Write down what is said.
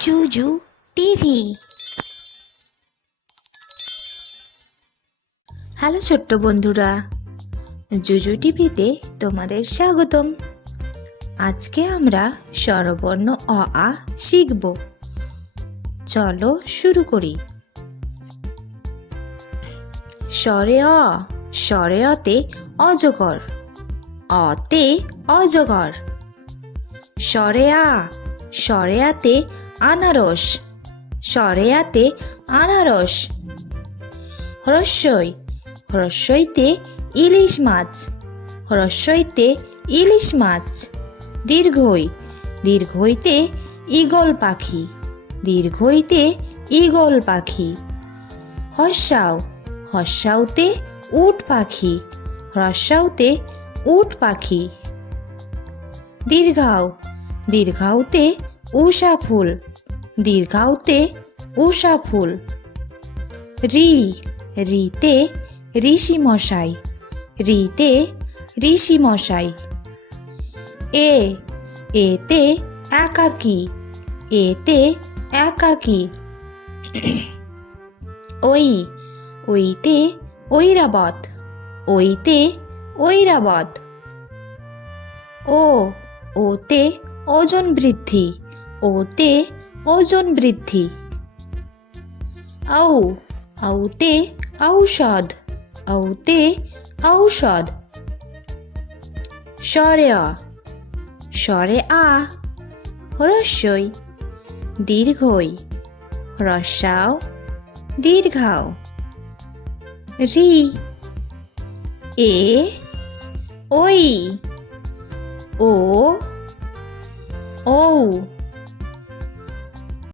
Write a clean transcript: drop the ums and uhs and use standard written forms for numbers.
জুজু TV. Hello ছোট্ট বন্ধুরা, জুজু টিভিতে তোমাদের স্বাগতম। আজকে আমরা স্বরবর্ণ অ আ শিখব। চলো শুরু করি। স্বরে অ, স্বরে অতে অজগর, অতে অজগর। স্বরে আ, স্বরে আতে আনারস, স্বরে আতে আনারস। হ্রস্বই, হ্রস্বইতে ইলিশ মাছ, হ্রস্বইতে ইলিশ মাছ। দীর্ঘই, দীর্ঘইতে ঈগল পাখি, দীর্ঘইতে ঈগল পাখি। হর্ষাও, হর্ষাওতে উট পাখি, হ্রস্বাওতে উট পাখি। দীর্ঘাও, দীর্ঘাওতে উষা ফুল, দীর্ঘাওতে উষা ফুল। রি, রিতে ঋষি মশাই, রিতে ঋষি মশাই। এ, এতে একাকী, এতে একাকী। ওই, ওইতে ঐরাবত, ওইতে ঐরাবত। ও, ওতে ওজন বৃদ্ধি, ওতে ওজন বৃদ্ধি। ঔ, ঔতে ঔষধ, ঔতে ঔষধ। স্বরে অ, স্বরে আ, হ্রস্বই, দীর্ঘই, হ্রস্বাও, দীর্ঘাও। রি, এ, ওই, ও, ঔ।